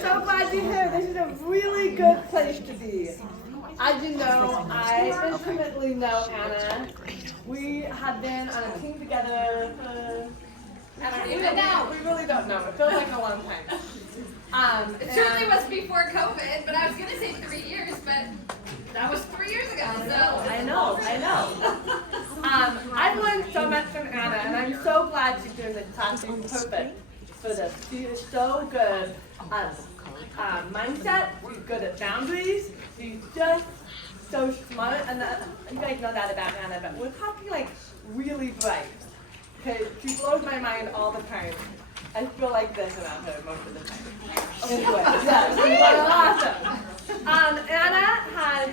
so glad you're here. This is a really good place to be. As you know, I intimately know Anna. We have been on a team together for, I don't even know. We really don't know. It feels like a long time. It certainly was before COVID, but I was going to say 3 years, but that was 3 years ago. I know. I've learned so much from Anna, and I'm so glad she's doing this class. She's perfect for this. She is so good at mindset. She's good at boundaries. She's just so smart, and you guys know that about Anna, but we're talking like really bright, because she blows my mind all the time. I feel like this around her most of the time. Anyway, yeah, she's awesome. Anna has,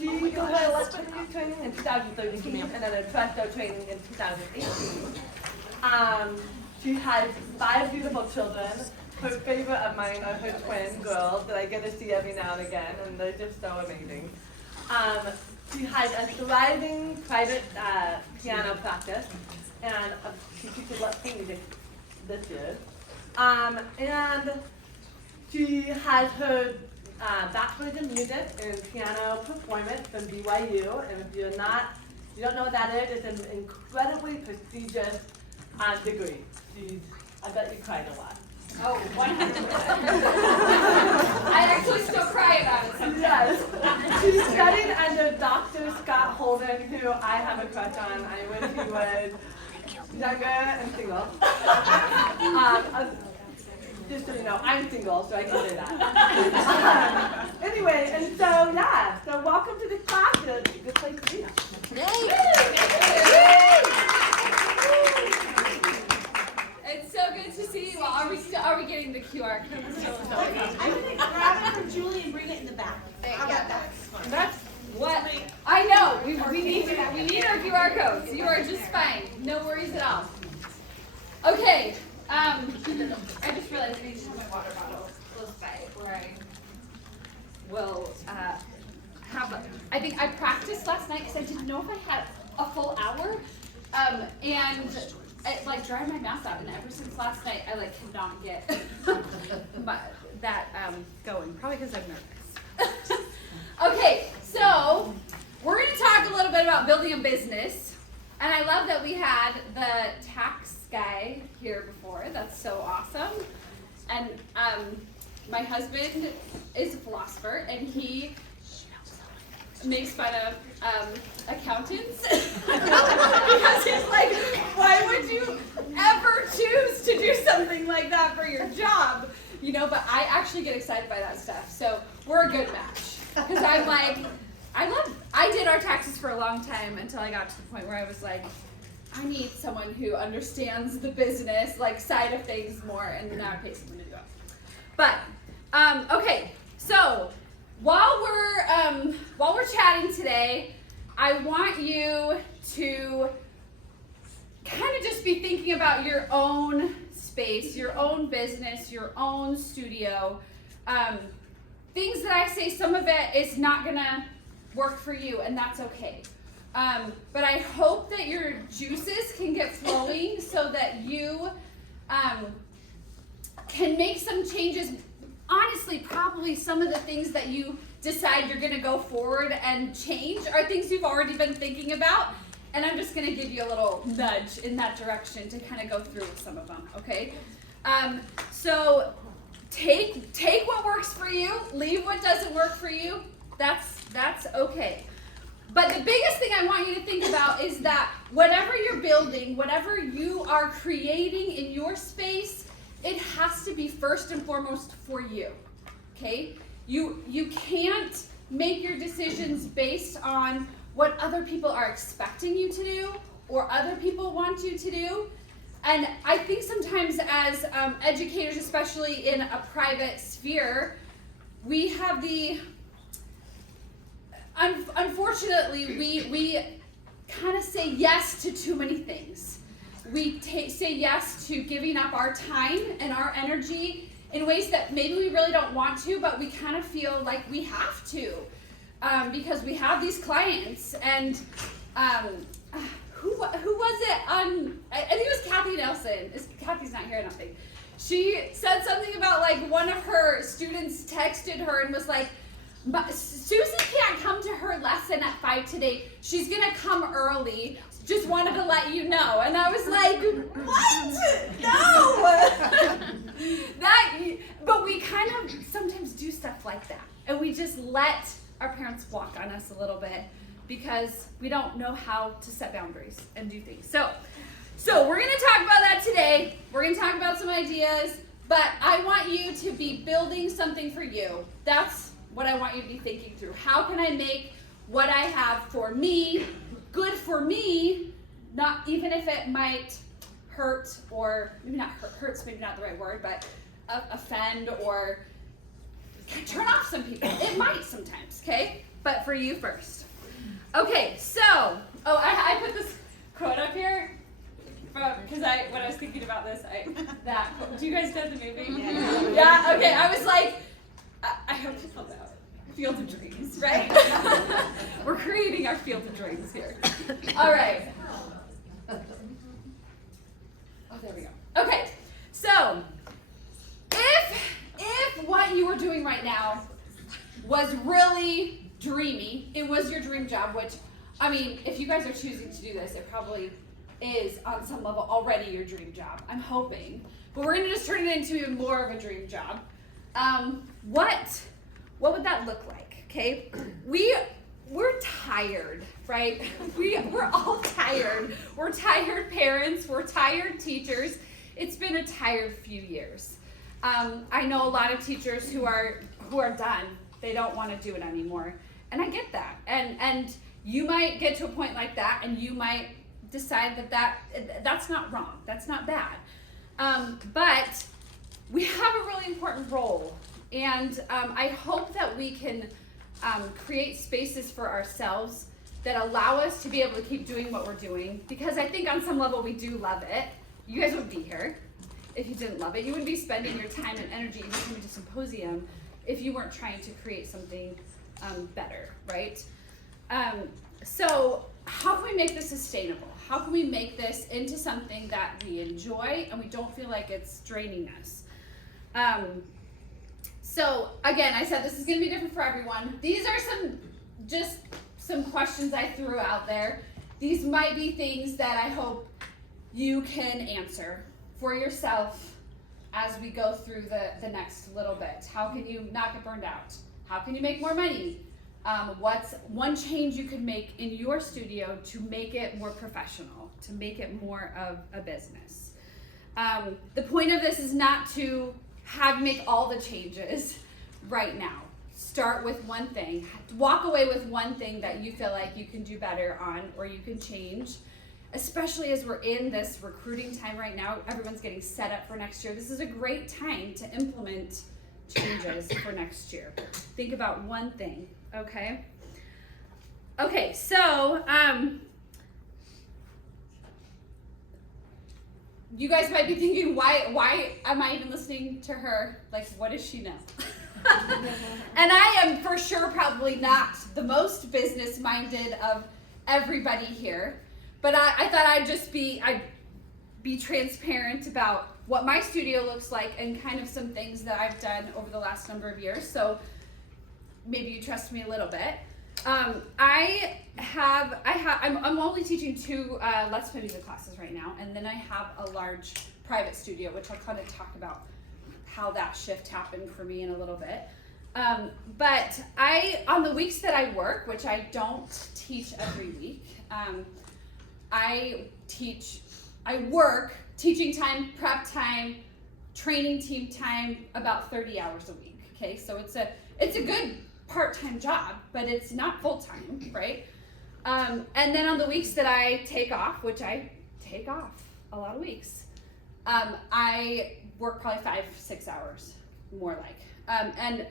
she did her electricity training in 2013 and then a Presto training in 2018. She has 5 beautiful children. Her favorite of mine are her twin girls that I get to see every now and again, and they're just so amazing. She has a thriving private piano practice, and she teaches music this year. And she has her bachelor's in music in piano performance from BYU, and if you don't know what that is, it's an incredibly prestigious degree. I bet you cried a lot. Oh, 100%. I actually still cry about it sometimes. Yes. She studied under Dr. Scott Holden, who I have a crush on. I wish he was younger and single. Just so you know, I'm single, so I can say that. Anyway, and so yeah, so welcome to this class. It's a good place to be. It's so good to see you all. Are we getting the QR code? I'm going to grab it from Julie and bring it in the back. How about that? That's what I know. We need our QR codes. You are just fine. No worries at all. Okay. I just realized I need to have my water bottle close by where I will have. I think I practiced last night because I didn't know if I had a full hour, and it like dried my mouth out. And ever since last night, I like cannot get that going. Probably because I'm nervous. Okay, so we're going to talk a little bit about building a business, and I love that we had the tax guy here before. That's so awesome. And my husband is a philosopher, and he makes fun of accountants because he's like, why would you ever choose to do something like that for your job? You know, but I actually get excited by that stuff. So we're a good match. Because I'm like, I did our taxes for a long time until I got to the point where I was like, I need someone who understands the business, like, side of things more, and now I pay someone to do it. But, okay, so while we're chatting today, I want you to kind of just be thinking about your own space, your own business, your own studio. Things that I say, some of it is not gonna work for you, and that's okay. But I hope that your juices can get flowing so that you can make some changes. Honestly, probably some of the things that you decide you're gonna go forward and change are things you've already been thinking about, and I'm just gonna give you a little nudge in that direction to kind of go through with some of them, okay? So take what works for you, leave what doesn't work for you. That's okay. But the biggest thing I want you to think about is that whatever you're building, whatever you are creating in your space, it has to be first and foremost for you. Okay? You can't make your decisions based on what other people are expecting you to do or other people want you to do. And I think sometimes as educators, especially in a private sphere, we have unfortunately, we kind of say yes to too many things. We say yes to giving up our time and our energy in ways that maybe we really don't want to, but we kind of feel like we have to because we have these clients. And who was it? I think it was Kathy Nelson. Kathy's not here, I don't think. she said something about like one of her students texted her and was like, Susie can't come to her lesson at 5 today. She's gonna come early. Just wanted to let you know. And I was like, what? No! But we kind of sometimes do stuff like that. And we just let our parents walk on us a little bit because we don't know how to set boundaries and do things. So we're gonna talk about that today. We're gonna talk about some ideas, but I want you to be building something for you. That's what I want you to be thinking through. How can I make what I have for me good for me, not even if it might hurt, or maybe not hurt's maybe not the right word, but offend or turn off some people. It might sometimes, okay? But for you first. Okay, so, I put this quote up here because when I was thinking about this, that quote. Do you guys know the movie? Yeah, okay, I was like, I hope you called out Field of Dreams, right? We're creating our Field of Dreams here. All right. Oh, there we go. Okay, so if what you are doing right now was really dreamy, it was your dream job, which, I mean, if you guys are choosing to do this, it probably is on some level already your dream job, I'm hoping. But we're gonna just turn it into even more of a dream job. What would that look like, okay? We're tired, right? We're all tired. We're tired parents, we're tired teachers. It's been a tired few years. I know a lot of teachers who are done. They don't want to do it anymore. And I get that. And you might get to a point like that and you might decide that's not wrong. That's not bad. But we have a really important role. And I hope that we can create spaces for ourselves that allow us to be able to keep doing what we're doing. Because I think on some level we do love it. You guys wouldn't be here if you didn't love it. You wouldn't be spending your time and energy in coming to symposium if you weren't trying to create something better, right? So how can we make this sustainable? How can we make this into something that we enjoy and we don't feel like it's draining us? So again, I said this is going to be different for everyone. These are some questions I threw out there. These might be things that I hope you can answer for yourself as we go through the next little bit. How can you not get burned out? How can you make more money? What's one change you could make in your studio to make it more professional, to make it more of a business? The point of this is not to have you make all the changes right now. Start with one thing. Walk away with one thing that you feel like you can do better on or you can change. Especially as we're in this recruiting time right now, everyone's getting set up for next year. This is a great time to implement changes for next year. Think about one thing, okay? Okay, so you guys might be thinking, why am I even listening to her? Like, what does she know? And I am for sure probably not the most business-minded of everybody here. But I thought I'd be transparent about what my studio looks like and kind of some things that I've done over the last number of years. So maybe you trust me a little bit. I'm only teaching 2 Let's Play Music classes right now, and then I have a large private studio, which I'll kind of talk about how that shift happened for me in a little bit. But on the weeks that I work, which I don't teach every week, I work teaching time, prep time, training team time, about 30 hours a week. Okay, so it's a good part-time job, but it's not full-time, right? And then on the weeks that I take off, which I take off a lot of weeks, I work probably 5-6 hours, more like. And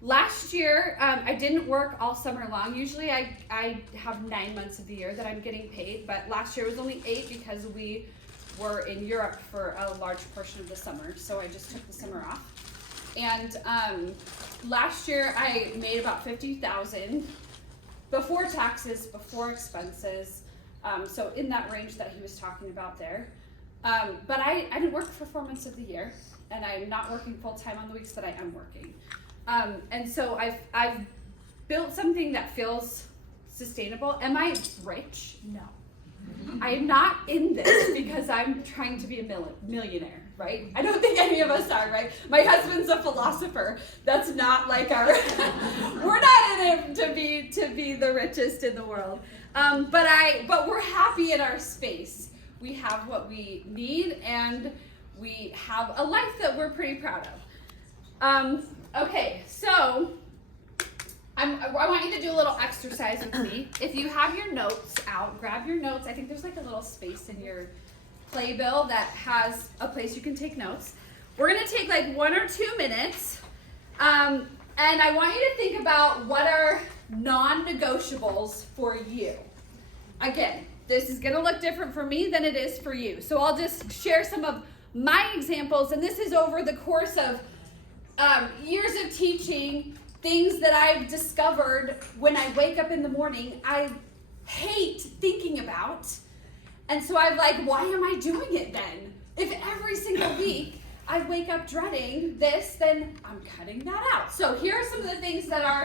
last year, I didn't work all summer long. Usually I have 9 months of the year that I'm getting paid, but last year was only 8 because we were in Europe for a large portion of the summer, so I just took the summer off. And last year I made about $50,000 before taxes, before expenses, so in that range that he was talking about there. But I didn't work for 4 months of the year. and I'm not working full time on the weeks that I am working. And so I've built something that feels sustainable. Am I rich? No. I am not in this because I'm trying to be a millionaire, right? I don't think any of us are, right? My husband's a philosopher. That's not like our, we're not in it to be the richest in the world. But we're happy in our space. We have what we need, and we have a life that we're pretty proud of. Okay, so I want you to do a little exercise with me. If you have your notes out, grab your notes. I think there's like a little space in your playbill that has a place you can take notes. We're gonna take like 1 or 2 minutes, and I want you to think about what are non-negotiables for you. Again, this is gonna look different for me than it is for you. So I'll just share some of my examples, and this is over the course of years of teaching, things that I've discovered when I wake up in the morning I hate thinking about. And so I'm like, why am I doing it then? If every single week I wake up dreading this, then I'm cutting that out. So here are some of the things that are